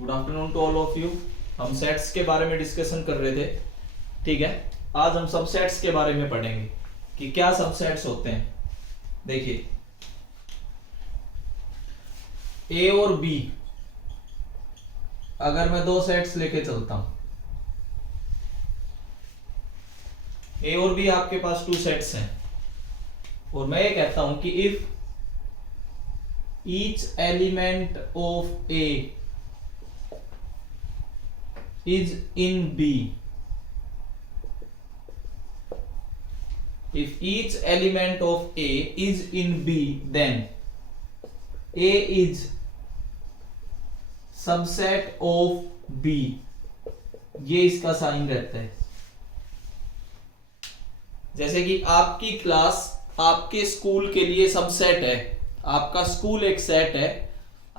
Good afternoon to all of you. हम sets के बारे में डिस्कशन कर रहे थे, ठीक है। आज हम सबसेट्स के बारे में पढ़ेंगे कि क्या सबसेट्स होते हैं। देखिए, ए और बी अगर मैं दो सेट्स लेके चलता हूं, ए और बी आपके पास टू सेट्स हैं, और मैं ये कहता हूं कि if each element of A is in B, if each element of A is in B, then A is subset of B। ये इसका साइन रहता है। जैसे कि आपकी क्लास आपके स्कूल के लिए सबसेट है, आपका स्कूल एक सेट है,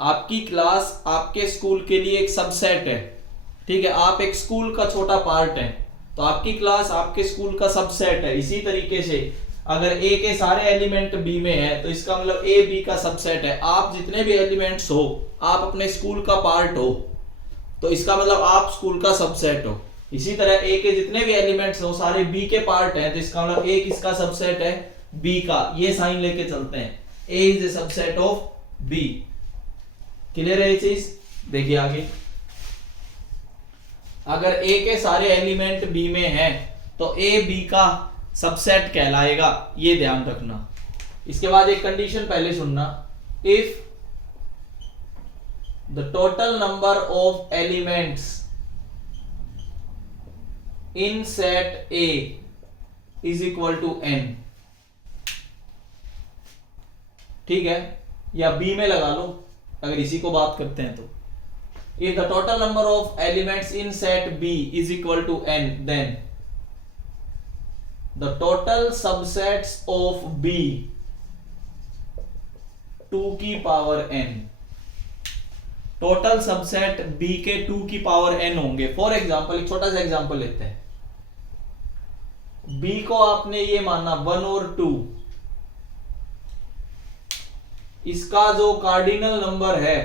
आपकी क्लास आपके स्कूल के लिए एक सबसेट है, ठीक है। आप एक स्कूल का छोटा पार्ट है, तो आपकी क्लास आपके स्कूल का सबसेट है। इसी तरीके से अगर ए के सारे एलिमेंट बी में है, तो इसका मतलब ए बी का सबसेट है। आप जितने भी एलिमेंट्स हो, आप अपने स्कूल का पार्ट हो, तो इसका मतलब आप स्कूल का सबसेट हो। इसी तरह ए के जितने भी एलिमेंट्स हो सारे बी के पार्ट हैं, तो इसका मतलब ए किसका सबसेट है? बी का। ये साइन लेके चलते हैं, A is a subset of B. Clear है ये चीज? देखिए आगे, अगर ए के सारे एलिमेंट बी में हैं, तो ए बी का सबसेट कहलाएगा, ये ध्यान रखना। इसके बाद एक कंडीशन पहले सुनना, if the total number of elements in set A is equal to n, ठीक है, या बी में लगा लो अगर इसी को बात करते हैं तो। If the total number of elements in set B is equal to n, then the total subsets of B 2 की power n, total subset B के 2 की पावर n होंगे। फॉर एग्जाम्पल एक छोटा सा एग्जाम्पल लेते हैं। B को आपने ये माना 1 और 2, इसका जो कार्डिनल नंबर है,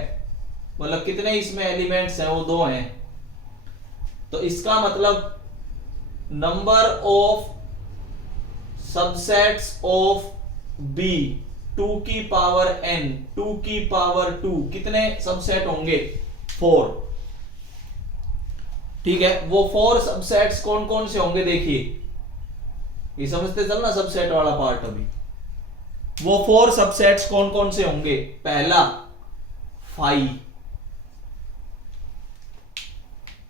मतलब कितने इसमें एलिमेंट्स हैं, वो 2 हैं, तो इसका मतलब number of subsets of B 2 की पावर n, 2 की पावर 2, कितने सबसेट होंगे? 4, ठीक है। वो 4 सबसेट्स कौन कौन से होंगे? देखिए, ये समझते चलना सबसेट वाला पार्ट। अभी वो 4 सबसेट्स कौन कौन से होंगे? पहला 5,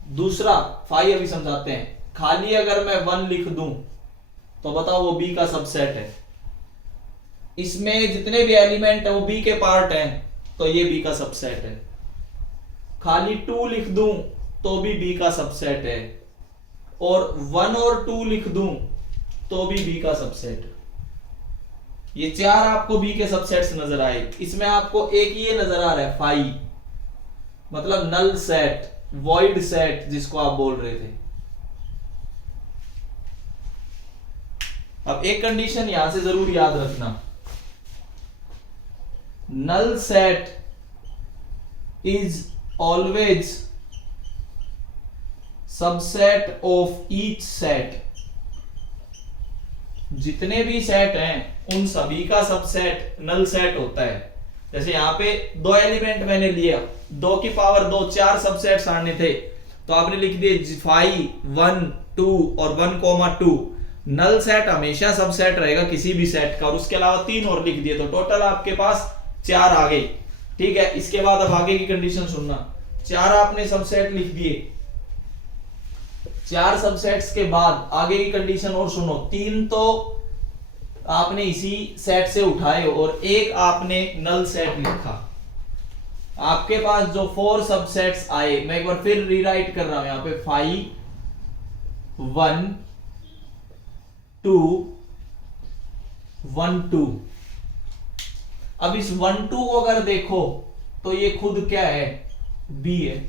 दूसरा 5 अभी समझाते हैं। खाली अगर मैं 1 लिख दूं तो बताओ वो बी का सबसेट है। इसमें जितने भी एलिमेंट है वो बी के पार्ट हैं, तो ये बी का सबसेट है। खाली 2 लिख दूं तो भी बी का सबसेट है, और 1 और 2 लिख दूं तो भी बी का सबसेट है। ये 4 आपको बी के सबसेट्स नजर आए। इसमें आपको एक ये नजर आ रहा है 5, मतलब नल सेट, वॉइड सेट जिसको आप बोल रहे थे। अब एक कंडीशन यहां से जरूर याद रखना, null set is always subset of each set. जितने भी सेट हैं उन सभी का सबसेट नल सेट होता है। जैसे यहां पे 2 एलिमेंट मैंने लिया, 2 की पावर 2, 4 सबसेट्स आने थे, तो आपने लिख दिए 5, 1, 2 और 1, 2। नल सेट हमेशा सबसेट रहेगा किसी भी सेट का, और उसके अलावा 3 और लिख दिए, तो टोटल आपके पास 4 आ गए, ठीक है। इसके बाद अब आगे की कंडीशन सुनना। 4 आपने सबसेट लिख दिए, 4 सबसेट्स के बाद आगे की कंडीशन और सुनो। 3 तो आपने इसी सेट से उठाए और एक आपने नल सेट लिखा। आपके पास जो 4 सबसेट्स आए, मैं एक बार फिर रीराइट कर रहा हूं यहां पे, 5, 1, 2, 1, 2। अब इस 1, 2 को अगर देखो तो ये खुद क्या है? बी है,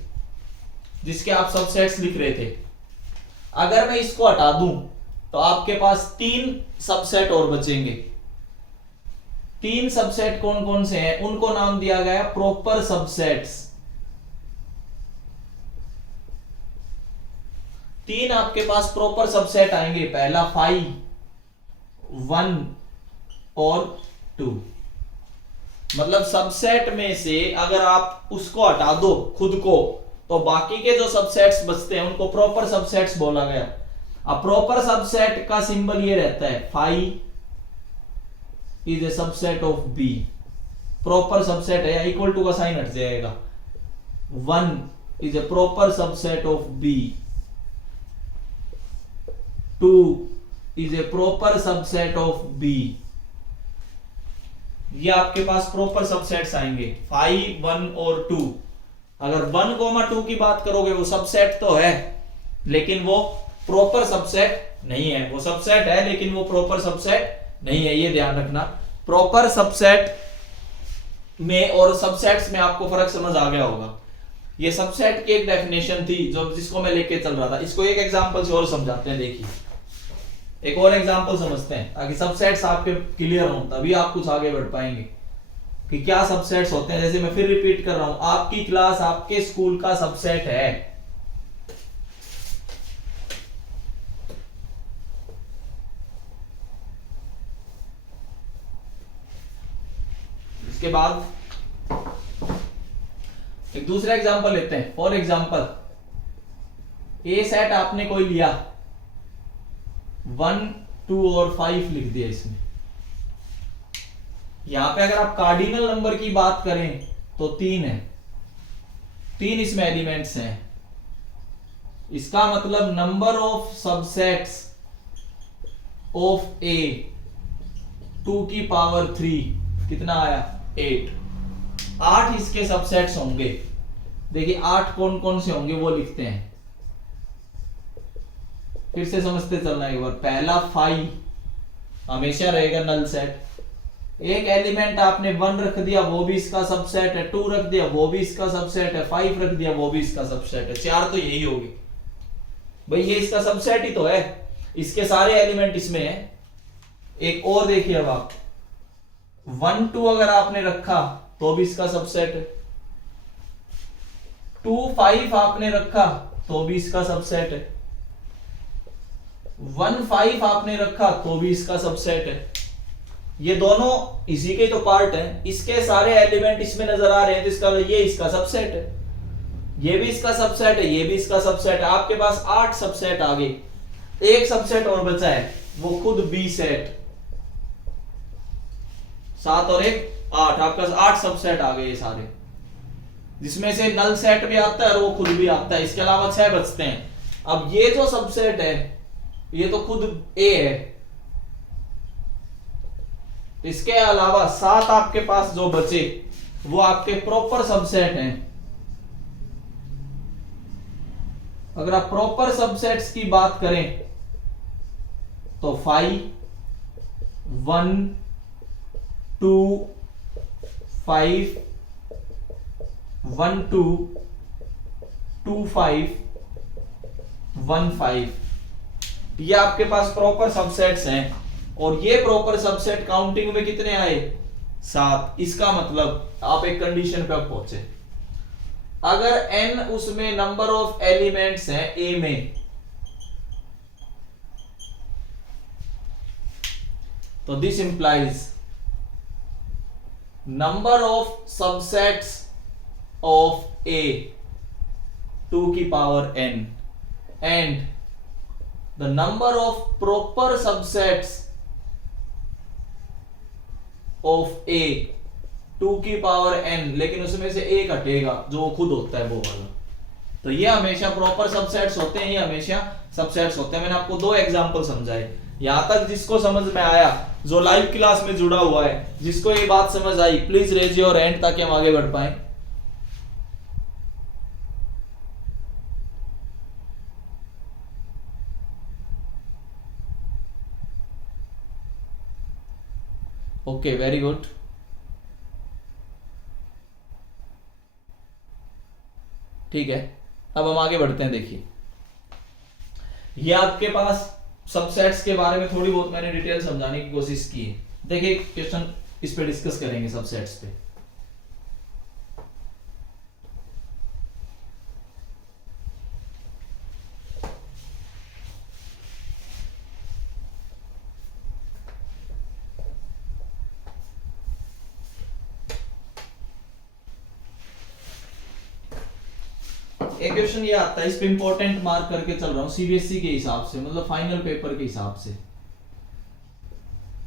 जिसके आप सबसेट्स लिख रहे थे। अगर मैं इसको हटा दूं तो आपके पास 3 सबसेट और बचेंगे। 3 सबसेट कौन कौन से हैं? उनको नाम दिया गया प्रॉपर सबसेट्स। तीन आपके पास प्रॉपर सबसेट आएंगे, पहला 5, 1 और 2। मतलब सबसेट में से अगर आप उसको हटा दो खुद को, तो बाकी के जो सबसेट्स बचते हैं उनको प्रॉपर सबसेट्स बोला गया। अब प्रॉपर सबसेट का सिंबल ये रहता है 5 is a subset of B. Proper subset है, या इक्वल टू का साइन हट जाएगा। 1 is a proper subset of B. 2 is a proper subset of B. ये आपके पास प्रॉपर सबसेट्स आएंगे 5, 1 और 2। अगर 1, 2 की बात करोगे वो सबसेट तो है, लेकिन वो प्रॉपर सबसेट नहीं है। वो सबसेट है लेकिन वो प्रॉपर सबसेट नहीं है, ये ध्यान रखना। प्रॉपर सबसेट में और सबसेट्स में आपको फर्क समझ आ गया होगा। ये सबसेट की एक डेफिनेशन थी जो जिसको मैं लेके चल रहा था। इसको एक एग्जांपल से और समझाते हैं। देखिए एक और एग्जांपल समझते हैं ताकि सबसेट्स आपके क्लियर हो, तभी आप कुछ आगे बढ़ पाएंगे कि क्या सबसेट्स होते हैं। जैसे मैं फिर रिपीट कर रहा हूं, आपकी क्लास आपके स्कूल का सबसेट है। इसके बाद एक दूसरा एग्जांपल लेते हैं। फॉर एग्जांपल ए सेट आपने कोई लिया, 1, 2 और 5 लिख दिया इसमें। यहां पे अगर आप कार्डिनल नंबर की बात करें तो 3 है, 3 इसमें एलिमेंट्स हैं। इसका मतलब नंबर ऑफ सबसेट्स ऑफ ए 2 की पावर 3 कितना आया? 8। 8 इसके सबसेट्स होंगे। देखिए 8 कौन कौन से होंगे वो लिखते हैं, फिर से समझते चलना एक बार। पहला 5 हमेशा रहेगा नल सेट। एक एलिमेंट आपने 1 रख दिया, वो भी इसका सबसेट है। 2 रख दिया, वो भी इसका सबसेट है। 5 रख दिया, वो भी इसका सबसेट है। 4 तो यही होगी भाई, ये इसका सबसेट ही तो है। इसके सारे एलिमेंट इसमें है। एक और देखिए, अब आप 1, 2 अगर आपने रखा तो भी इसका सबसेट है। 2, 5 आपने रखा तो भी इसका सबसेट है। 1, 5 आपने रखा तो भी इसका सबसेट है। ये दोनों इसी के तो पार्ट हैं। इसके सारे एलिमेंट इसमें नजर आ रहे हैं तो इसका ये इसका सबसेट है। ये भी इसका सबसेट है, ये भी इसका सबसेट है। आपके पास 8 सबसेट आ गए। एक सबसेट और बचा है, वो खुद बी सेट। 7 और 1 8, आपके पास 8 सबसेट आ गए ये सारे, जिसमें से नल सेट भी आता है और वो खुद भी आता है। इसके अलावा 6 बचते हैं। अब ये जो सबसेट है ये तो खुद ए है। इसके अलावा 7 आपके पास जो बचे वो आपके प्रॉपर सबसेट हैं। अगर आप प्रॉपर सबसेट्स की बात करें तो 5, 1, 2, 5, 1, 2, 2, 5, 1, 5, ये आपके पास प्रॉपर सबसेट्स हैं। और ये प्रॉपर सबसेट काउंटिंग में कितने आए? 7। इसका मतलब आप एक कंडीशन पे पहुंचे, अगर n उसमें नंबर ऑफ एलिमेंट्स हैं a में, तो this implies number of subsets of a 2 की power n and the number of proper subsets of a 2 की पावर n, लेकिन उसमें से एक हटेगा जो वो खुद होता है वो वाला। तो ये हमेशा प्रॉपर सबसेट्स होते हैं, ये हमेशा सबसेट्स होते हैं। मैंने आपको 2 एग्जांपल समझाए। यहां तक जिसको समझ में आया, जो लाइव क्लास में जुड़ा हुआ है, जिसको ये बात समझ आई, प्लीज रेज योर हैंड ताकि हम आगे बढ़ पाए। Okay, very good. ठीक है, अब हम आगे बढ़ते हैं। देखिए ये आपके पास सबसेट्स के बारे में थोड़ी बहुत मैंने डिटेल समझाने की कोशिश की है। देखिए क्वेश्चन इस पे डिस्कस करेंगे सबसेट्स पे। एक क्वेश्चन ये आता है, इस पे इंपॉर्टेंट मार्क करके चल रहा हूँ सीबीएसई के हिसाब से, मतलब फाइनल पेपर के हिसाब से,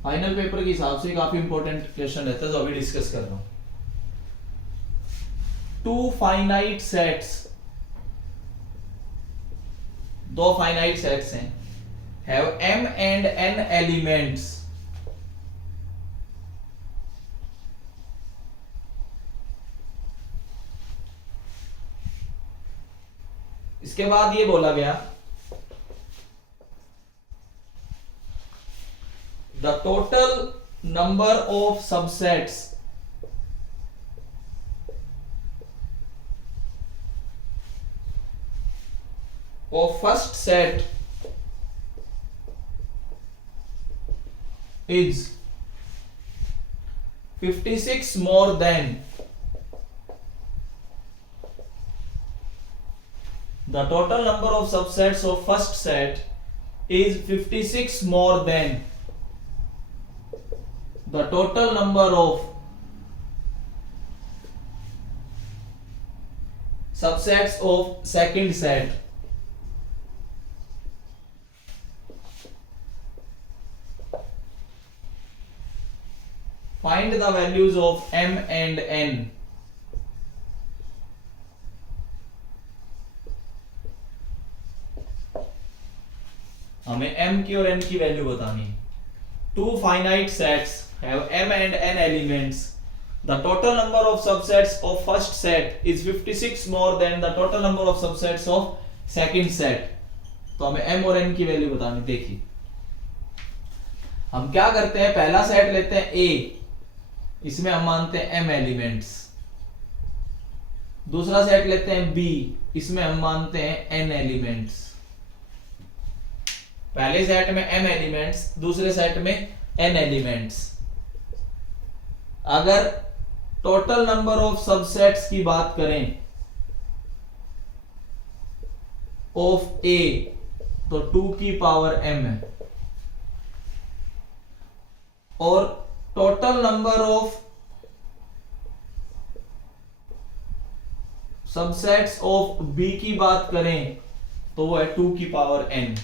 फाइनल पेपर के हिसाब से काफी इंपॉर्टेंट क्वेश्चन रहता है जो अभी डिस्कस कर रहा हूं। टू फाइनाइट सेट्स, दो फाइनाइट सेट्स हैं, have m and n elements, इसके बाद ये बोला गया the total number of subsets of first set is 56 more than the total number of subsets of first set is 56 more than the total number of subsets of second set. Find the values of m and n. हमें m की और n की value बतानी है। Two finite sets have m and n elements. The total number of subsets of first set is 56 more than the total number of subsets of second set. तो हमें m और n की value बतानी। देखिए हम क्या करते हैं, पहला सेट लेते हैं A, इसमें हम मानते हैं m एलिमेंट्स। दूसरा सेट लेते हैं B, इसमें हम मानते हैं n एलिमेंट्स। पहले सेट में m एलिमेंट्स, दूसरे सेट में n एलिमेंट्स। अगर टोटल नंबर ऑफ सबसेट्स की बात करें ऑफ A तो 2 की पावर m है, और total number of subsets of B की बात करें तो वो है 2 की power n।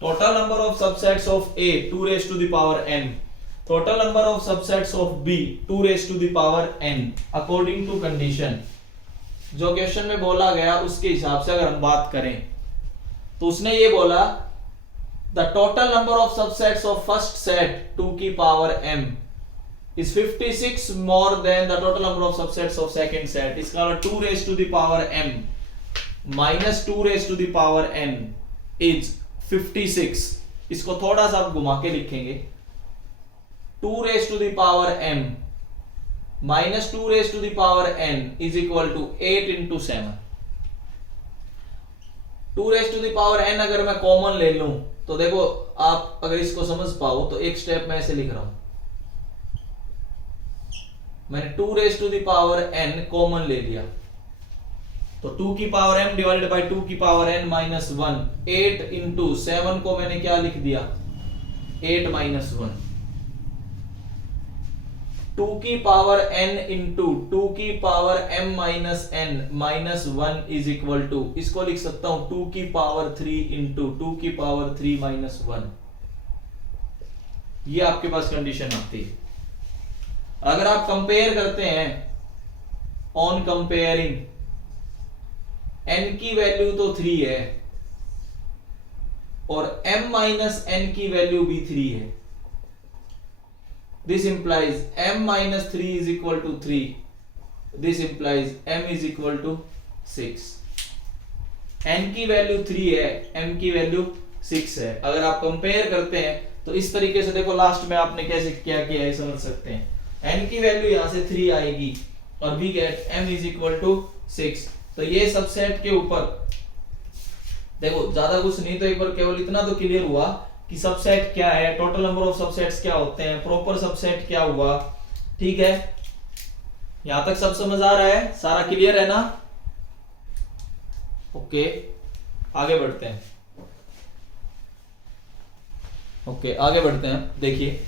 Total number of subsets of A 2 raise to the power n, total number of subsets of B 2 raise to the power n according to condition. जो question में बोला गया उसके हिसाब से अगर हम बात करें तो उसने ये बोला the total number of subsets of first set 2 की power m is 56 more than the total number of subsets of second set. इसका 2 raised to the power m minus 2 raised to the power n is 56। इसको थोड़ा सा आप घुमा के लिखेंगे, 2 raised to the power m minus 2 raised to the power n is equal to 8 into 7। 2 raised to the power n अगर मैं common ले लूं तो देखो, आप अगर इसको समझ पाओ तो एक स्टेप मैं ऐसे लिख रहा हूं, मैंने 2 raise to the power n common ले लिया तो 2 की पावर m डिवाइडेड बाय 2 की पावर n माइनस 1, 8 इंटू 7 को मैंने क्या लिख दिया, 8 माइनस 1। 2 की पावर n इंटू 2 की पावर m minus n minus 1 is equal to, इसको लिख सकता हूं 2 की पावर 3 इंटू 2 की पावर 3 माइनस 1। ये आपके पास कंडीशन आती है। अगर आप कंपेयर करते हैं, ऑन कंपेयरिंग n की वैल्यू तो 3 है और m माइनस n की वैल्यू भी 3 है, this implies m minus 3 is equal to 3, this implies m is equal to 6। n की वैल्यू 3 है, m की वैल्यू 6 है। अगर आप कंपेयर करते हैं तो इस तरीके से देखो, लास्ट में आपने कैसे क्या किया है समझ सकते हैं। n की वैल्यू यहां से 3 आएगी और we get m is equal to 6। तो ये सबसेट के ऊपर देखो, ज्यादा कुछ नहीं, तो एक बार केवल इतना तो क्लियर हुआ कि सबसेट क्या है, टोटल नंबर ऑफ सबसेट्स क्या होते हैं, प्रॉपर सबसेट क्या हुआ। ठीक है, यहां तक सब समझ आ रहा है, सारा क्लियर है ना? ओके, आगे बढ़ते हैं। ओके, आगे बढ़ते हैं। देखिए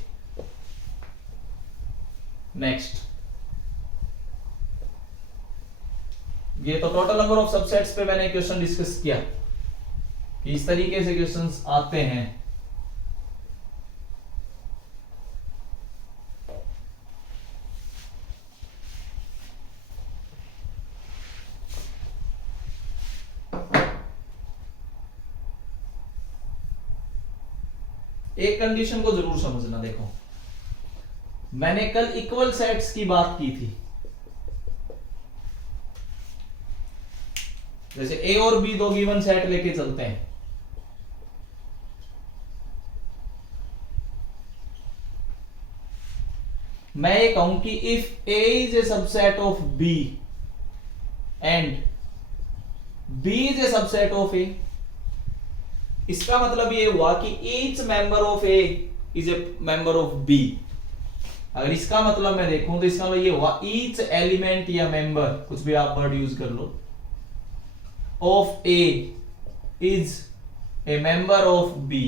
नेक्स्ट, ये तो टोटल नंबर ऑफ सबसेट्स पे मैंने क्वेश्चन डिस्कस किया कि इस तरीके से क्वेश्चंस आते हैं। एक कंडीशन को जरूर समझना, देखो मैंने कल इक्वल सेट्स की बात की थी, जैसे ए और बी दो गिवन सेट लेके चलते हैं, मैं ये कहूं कि if A is a subset of B and B is a subset of A, इसका मतलब ये हुआ कि each member of A is a member of B. अगर इसका मतलब मैं देखूं तो इसका मतलब ये हुआ ईच एलिमेंट या मेंबर, कुछ भी आप वर्ड यूज कर लो, of A is a member of B.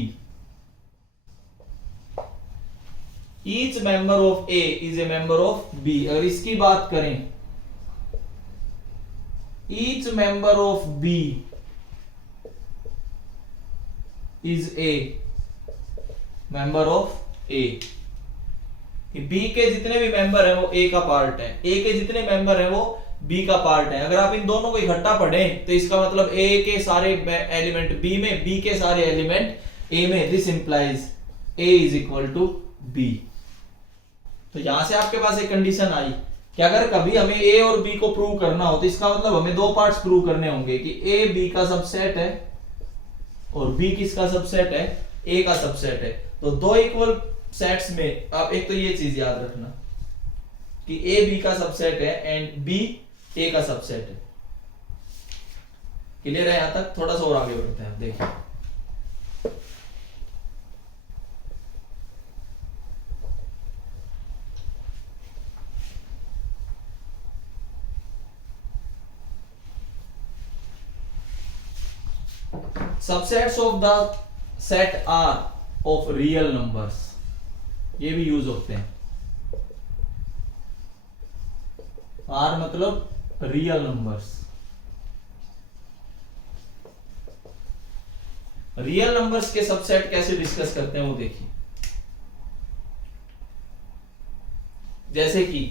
Each member of A is a member of B. अगर इसकी बात करें, each member of B is a member of A. B के जितने भी मेंबर हैं वो ए का पार्ट है, ए के जितने मेंबर हैं वो बी का पार्ट है। अगर आप इन दोनों को इकट्ठा पढ़ें तो इसका मतलब ए के सारे एलिमेंट बी में, बी के सारे एलिमेंट ए में। This implies A is equal to B. तो यहां से आपके पास एक कंडीशन आई कि अगर कभी हमें ए और बी को प्रूव करना हो तो इसका मतलब हमें दो पार्ट्स प्रूव करने होंगे कि ए बी का सबसेट है और बी किसका सबसेट है, ए का सबसेट है। तो दो इक्वल सेट्स में आप एक तो ये चीज याद रखना कि ए बी का सबसेट है एंड बी ए का सबसेट है। क्लियर है? यहां तक थोड़ा सा और आगे बढ़ते हैं। देखिए subsets of the set R of real numbers, ये भी यूज होते हैं। आर मतलब रियल नंबर्स। रियल नंबर्स के सबसेट कैसे डिस्कस करते हैं वो देखिए। जैसे कि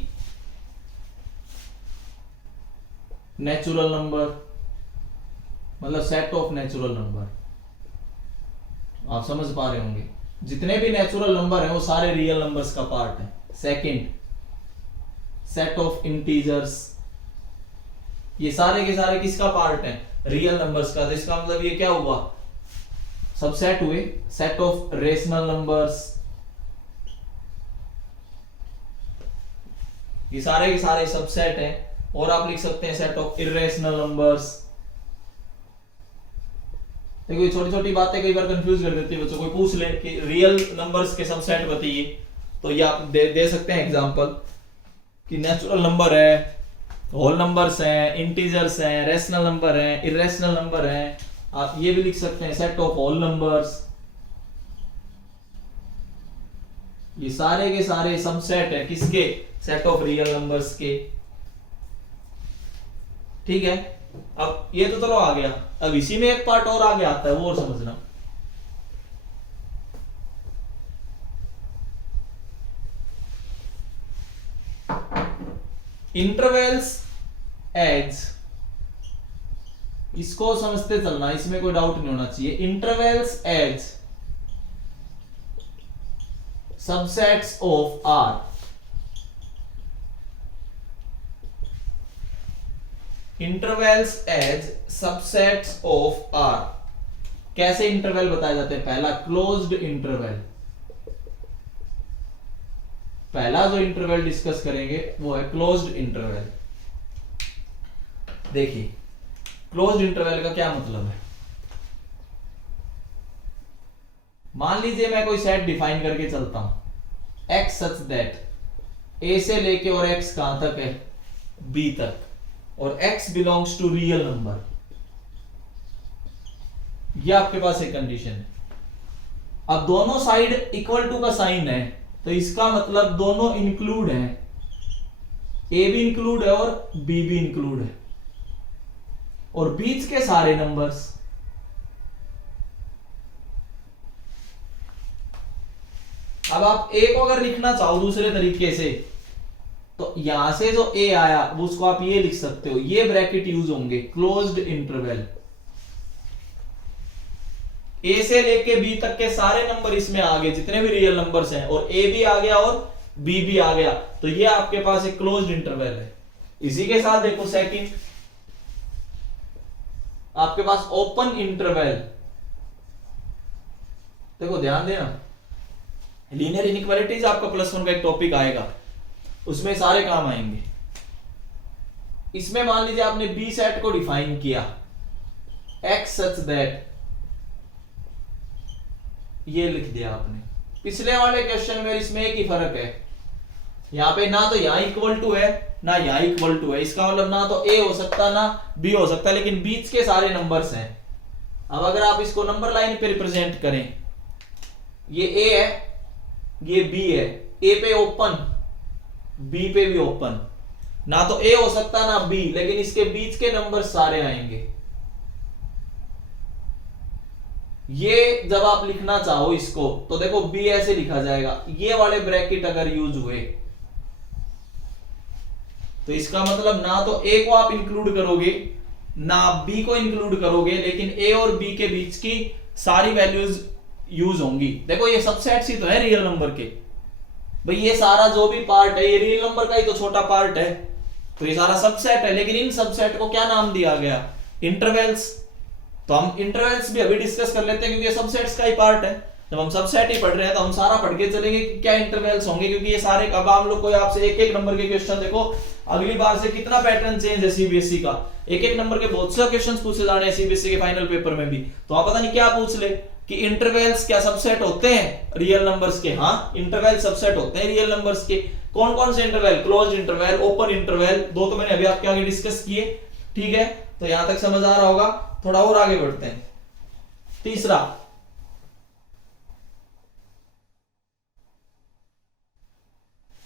नेचुरल नंबर मतलब सेट ऑफ नेचुरल नंबर, आप समझ पा रहे होंगे, जितने भी नेचुरल नंबर हैं वो सारे रियल नंबर्स का पार्ट है। सेकंड, सेट ऑफ इंटीजर्स, ये सारे के सारे किसका पार्ट है, रियल नंबर्स का। तो इसका मतलब ये क्या हुआ, सबसेट हुए। सेट ऑफ रेशनल नंबर्स, ये सारे के सारे सबसेट हैं। और आप लिख सकते हैं सेट ऑफ इरेशनल नंबर्स। देखो छोटी छोटी बातें कई बार कंफ्यूज कर देती है बच्चों। कोई पूछ ले कि रियल नंबर्स के सबसेट बताइए तो ये आप दे सकते हैं एग्जांपल कि नेचुरल नंबर है, होल नंबर्स हैं, इंटीजर्स हैं, रेशनल नंबर हैं, इरेशनल नंबर हैं। आप ये भी लिख सकते हैं सेट ऑफ होल नंबर्स। ये सारे के सारे सबसेट है किसके, सेट ऑफ रियल नंबर्स के। ठीक है, अब ये तो चलो आ गया। अब इसी में एक पार्ट और आगे आता है, वो और समझना। इंटरवल्स एज, इसको समझते चलना, इसमें कोई डाउट नहीं होना चाहिए। Intervals as subsets of R, intervals as subsets of R. कैसे इंटरवल बताए जाते हैं? पहला क्लोज्ड इंटरवल, पहला जो इंटरवल डिस्कस करेंगे वो है क्लोज्ड इंटरवल। देखिए क्लोज्ड इंटरवल का क्या मतलब है। मान लीजिए मैं कोई सेट डिफाइन करके चलता हूं, x सच दैट a से लेके और x कहां तक है, b तक, और x belongs to real number. यह आपके पास एक कंडीशन है। अब दोनों साइड इक्वल टू का साइन है तो इसका मतलब दोनों इंक्लूड है, a भी इंक्लूड है और b भी इंक्लूड है। और बीच के सारे नंबर्स। अब आप ए को अगर लिखना चाहो दूसरे तरीके से तो यहां से जो ए आया वो उसको आप ये लिख सकते हो, ये ब्रैकेट यूज होंगे क्लोज्ड इंटरवल। ए से लेके बी तक के सारे नंबर इसमें आ गए जितने भी रियल नंबर्स हैं, और ए भी आ गया और बी भी आ गया, तो ये आपके पास एक क्लोज्ड इंटरवल है। इसी के साथ देखो सेकंड आपके पास ओपन इंटरवल। देखो ध्यान देना, लीनियर इनइक्वालिटीज आपका +1 का एक टॉपिक आएगा, उसमें सारे काम आएंगे। इसमें मान लीजिए आपने बी सेट को डिफाइन किया एक्स सच दैट, ये लिख दिया आपने। पिछले वाले क्वेश्चन में इसमें एक ही फर्क है, यहां पे ना तो यहां इक्वल टू है ना यहां इक्वल टू है, इसका मतलब ना तो ए हो सकता ना बी हो सकता, लेकिन बीच के सारे नंबर्स हैं। अब अगर आप इसको नंबर लाइन पे रिप्रेजेंट करें, ये ए है ये बी है, ए पे ओपन बी पे भी ओपन, ना तो ए हो सकता ना बी, लेकिन इसके बीच के नंबर सारे आएंगे। ये जब आप लिखना चाहो इसको तो देखो बी ऐसे लिखा जाएगा, ये वाले ब्रैकेट अगर यूज हुए तो इसका मतलब ना तो ए को आप इंक्लूड करोगे ना बी को इंक्लूड करोगे, लेकिन ए और बी के बीच की सारी वैल्यूज यूज होंगी। देखो ये सबसेट ही तो है रियल नंबर के, भाई ये सारा जो भी पार्ट है ये रियल नंबर का ही तो छोटा पार्ट है, तो ये सारा सबसेट है। लेकिन इन सबसेट को क्या नाम दिया गया? इंटरवल्स। तो हम इंटरवल्स भी अभी डिस्कस कर लेते हैं क्योंकि ये सबसेट्स का ही पार्ट है। जब हम सबसेट ही पढ़ रहे हैं तो हम सारा पढ़ के चलेंगे कि क्या इंटरवल्स होंगे, क्योंकि ये सारे अब हम लोग को आपसे एक एक नंबर के क्वेश्चन, देखो अगली बार से कितना पैटर्न चेंज है सीबीएसई का, एक एक नंबर के बहुत से क्वेश्चंस पूछे जाने हैं सीबीएसई के फाइनल पेपर में भी। तो आप पता नहीं क्या पूछ ले कि इंटरवल्स क्या सबसेट होते हैं रियल नंबर्स के? हाँ, इंटरवल सबसेट होते हैं रियल नंबर्स के। कौन कौन से interval? Closed interval, open interval, दो तो मैंने अभी आपके आगे डिस्कस किए। ठीक है, तो यहां तक समझ आ रहा होगा। थोड़ा और आगे बढ़ते हैं। तीसरा,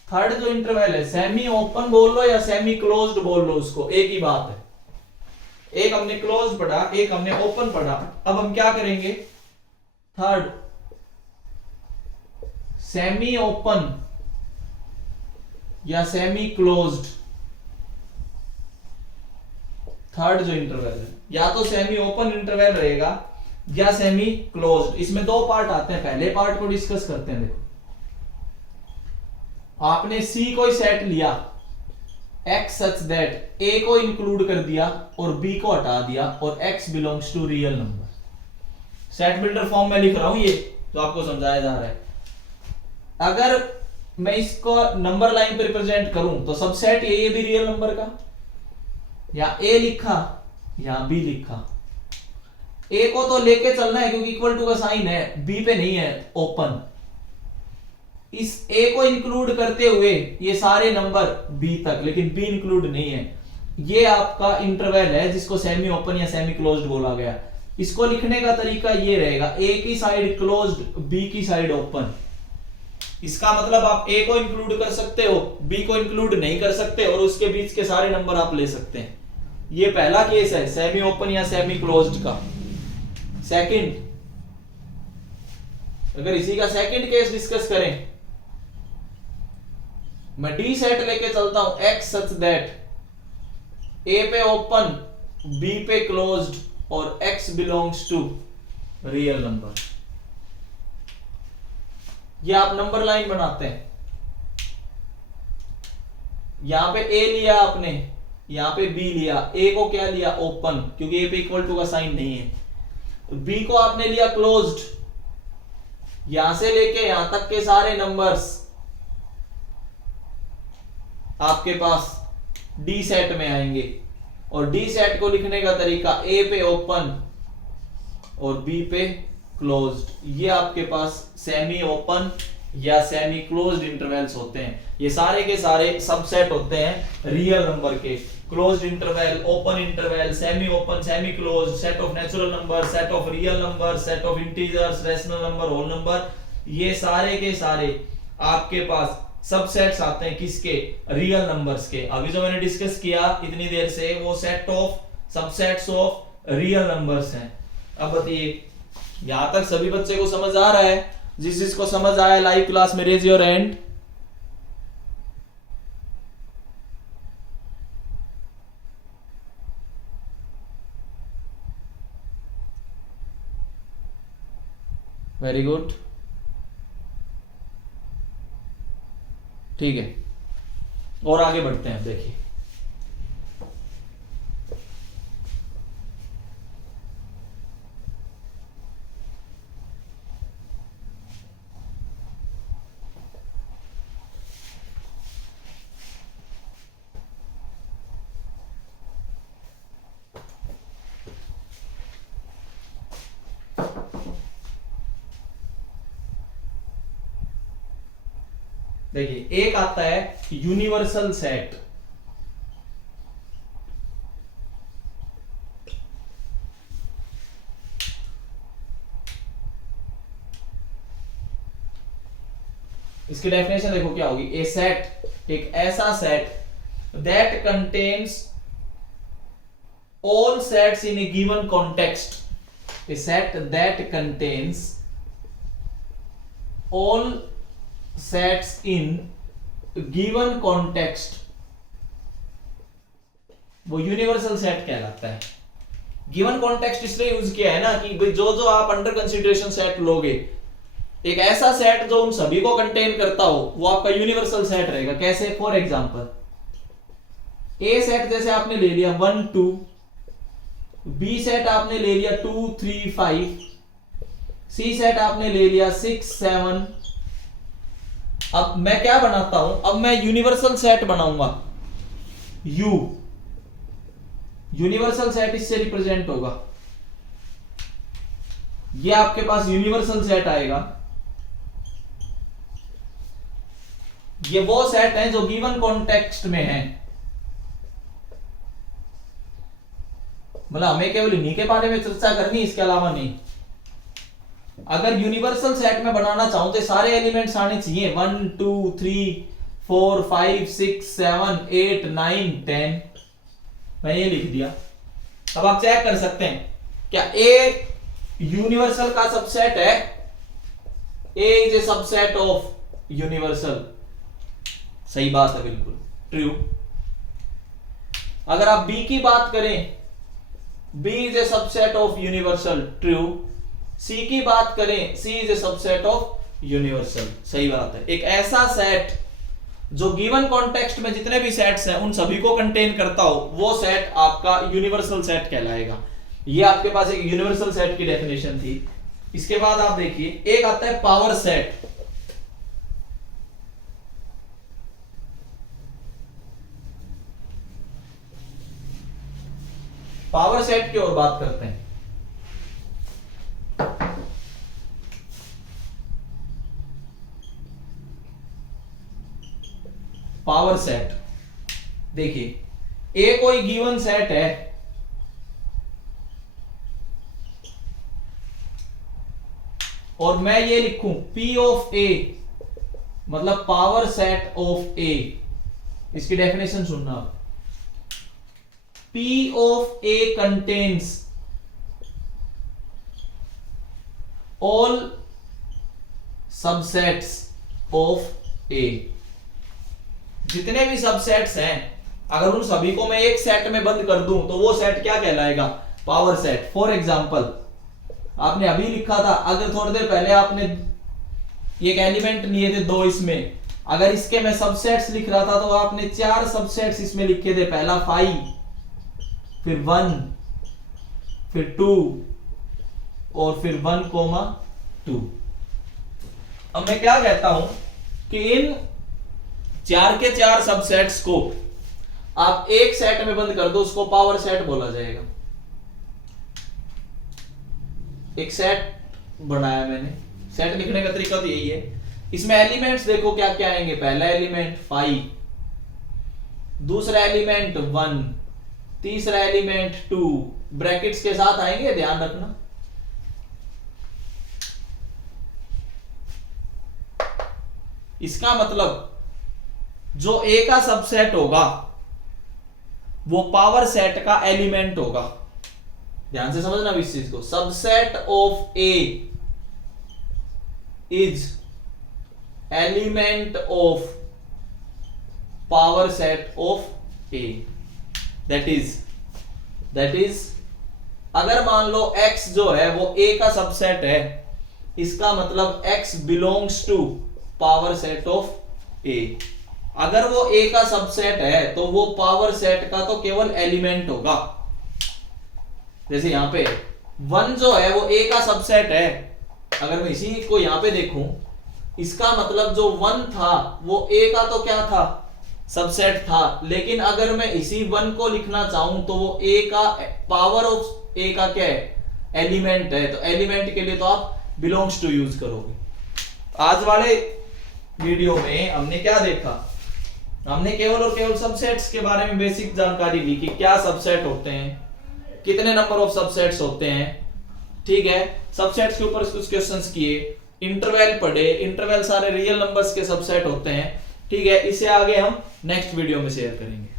थर्ड जो इंटरवल है, सेमी ओपन बोल लो या सेमी क्लोज्ड बोल लो, उसको एक ही बात है। एक हमने क्लोज पढ़ा, एक हमने ओपन पढ़ा। अब हम क्या करेंगे? थर्ड सेमी ओपन या सेमी क्लोज्ड, थर्ड जो इंटरवल है या तो सेमी ओपन इंटरवल रहेगा या सेमी क्लोज्ड। इसमें दो पार्ट आते हैं, पहले पार्ट को डिस्कस करते हैं। देखो आपने सी को ही सेट लिया x सच दैट a को इंक्लूड कर दिया और b को हटा दिया और x belongs to real number. Set builder form में लिख रहा हूं, ये तो आपको समझाया जा रहा है। अगर मैं इसको नंबर लाइन पर रिप्रेजेंट करूं तो सबसेट ये भी रियल नंबर का, या a लिखा या b लिखा। a को तो लेके चलना है क्योंकि इक्वल टू का साइन है, b पे नहीं है ओपन। इस a को इंक्लूड करते हुए ये सारे नंबर b तक, लेकिन b इंक्लूड नहीं है। ये आपका इंटरवल है जिसको सेमी ओपन या सेमी क्लोज्ड बोला गया। इसको लिखने का तरीका ये रहेगा, a की साइड क्लोज्ड, b की साइड ओपन। इसका मतलब आप a को इंक्लूड कर सकते हो, b को इंक्लूड नहीं कर सकते, और उसके बीच के सारे नंबर आप ले सकते हैं। ये पहला केस है सेमी ओपन या सेमी क्लोज्ड का। सेकंड, अगर इसी का सेकंड केस डिस्कस करें, मैं डी सेट लेके चलता हूं x सच दैट a पे ओपन, b पे क्लोज्ड और x belongs to real number. ये आप नंबर लाइन बनाते हैं। यहां पे a लिया आपने, यहां पे b लिया। a को क्या लिया? ओपन, क्योंकि a पे इक्वल टू का साइन नहीं है। b को आपने लिया क्लोज्ड, यहां से लेके यहां तक के सारे नंबर्स आपके पास डी सेट में आएंगे, और डी सेट को लिखने का तरीका a पे ओपन और b पे क्लोज्ड। ये आपके पास सेमी ओपन या सेमी क्लोज्ड इंटरवल्स होते हैं। ये सारे के सारे सबसेट होते हैं रियल नंबर के। Closed interval, open interval, semi open, semi closed, set of natural number, set of real number, set of integers, rational number, whole number, ये सारे के सारे आपके पास सबसेट्स आते हैं। किसके? रियल नंबर्स के। अभी जो मैंने डिस्कस किया इतनी देर से, वो set of subsets of real numbers हैं। अब बताइए यहां तक सभी बच्चे को समझ आ रहा है? जिसको समझ आया लाइव क्लास में raise your hand. Very good, ठीक है। और आगे बढ़ते हैं। देखिए देखिए एक आता है यूनिवर्सल सेट। इसकी डेफिनेशन देखो क्या होगी। ए सेट, एक ऐसा set that contains all sets in A given context. A set that contains all sets in given context, वो यूनिवर्सल सेट कहलाता है। गिवन कॉन्टेक्स्ट इसलिए यूज किया है ना कि भाई जो जो आप अंडर कंसीडरेशन सेट लोगे, एक ऐसा सेट जो उन सभी को कंटेन करता हो, वो आपका यूनिवर्सल सेट रहेगा। कैसे? फॉर एग्जांपल ए सेट जैसे आपने ले लिया 1 2, बी सेट आपने ले लिया 2 3 5, सी सेट आपने ले लिया 6 7। अब मैं क्या बनाता हूं? अब मैं यूनिवर्सल सेट बनाऊंगा। यू यूनिवर्सल सेट इससे रिप्रेजेंट होगा। ये आपके पास यूनिवर्सल सेट आएगा। ये वो सेट है जो गिवन कॉन्टेक्स्ट में है। मतलब हमें केवल इन्हीं के बारे में चर्चा करनी, इसके अलावा नहीं। अगर यूनिवर्सल सेट में बनाना चाहूं तो सारे एलिमेंट्स आने चाहिए 1 2 3 4 5 6 7 8 9 10। मैं ये लिख दिया। अब आप चेक कर सकते हैं क्या ए यूनिवर्सल का सबसेट है? A is a subset of universal. सही बात है, बिल्कुल ट्रू। अगर आप बी की बात करें, B is a subset of universal, true. C की बात करें, C is a subset of universal, सही बात है। एक ऐसा सेट जो गिवन कॉन्टेक्स्ट में जितने भी सेट्स हैं उन सभी को कंटेन करता हो, वो सेट आपका यूनिवर्सल सेट कहलाएगा। ये आपके पास एक यूनिवर्सल सेट की डेफिनेशन थी। इसके बाद आप देखिए एक आता है पावर सेट। पावर सेट की ओर बात करते हैं। पावर सेट देखिए, ए कोई गिवन सेट है, और मैं ये लिखूं P ऑफ ए, मतलब पावर सेट ऑफ ए। इसकी डेफिनेशन सुनना। P of A contains all subsets of A। जितने भी सबसेट्स हैं, अगर उन सभी को मैं एक सेट में बंद कर दूं तो वो सेट क्या कहलाएगा? Power set. फॉर एग्जांपल आपने अभी लिखा था, अगर थोड़ी देर पहले आपने एक एलिमेंट लिए थे 2 इसमें, अगर इसके मैं सबसेट्स लिख रहा था तो आपने 4 सबसेट्स इसमें लिखे थे। पहला 5, फिर 1, फिर 2 और फिर 1,2। अब मैं क्या कहता हूं कि इन 4 के 4 सबसेट्स को आप एक सेट में बंद कर दो, उसको पावर सेट बोला जाएगा। एक सेट बनाया मैंने। सेट लिखने का तरीका तो यही है। इसमें एलिमेंट्स देखो क्या क्या आएंगे। पहला एलिमेंट 5, दूसरा एलिमेंट 1, तीसरा एलिमेंट 2, ब्रैकेट्स के साथ आएंगे, ध्यान रखना। इसका मतलब जो ए का सबसेट होगा वो पावर सेट का एलिमेंट होगा। ध्यान से समझना इस चीज को, subset of A is element of power set of A. That is अगर मान लो x जो है वो a का सबसेट है, इसका मतलब x belongs to power set of a। अगर वो a का सबसेट है तो वो पावर सेट का तो केवल एलिमेंट होगा। जैसे यहां पे 1 जो है वो a का सबसेट है, अगर मैं इसी को यहां पे देखूं, इसका मतलब जो 1 था वो a का तो क्या था, सबसेट था। लेकिन अगर मैं इसी 1 को लिखना चाहूं तो वो a का पावर ऑफ a का क्या है, एलिमेंट है। तो एलिमेंट के लिए तो आप बिलोंग्स टू यूज करोगे। आज वाले वीडियो में हमने क्या देखा, हमने केवल और केवल सबसेट्स के बारे में बेसिक जानकारी ली कि क्या सबसेट होते हैं, कितने नंबर ऑफ सबसेट्स होते हैं, ठीक है। सबसेट्स के ऊपर कुछ क्वेश्चंस किए, इंटरवल पढ़े, इंटरवल सारे रियल नंबर्स के सबसेट होते हैं, ठीक है। इसे आगे हम नेक्स्ट वीडियो में शेयर करेंगे।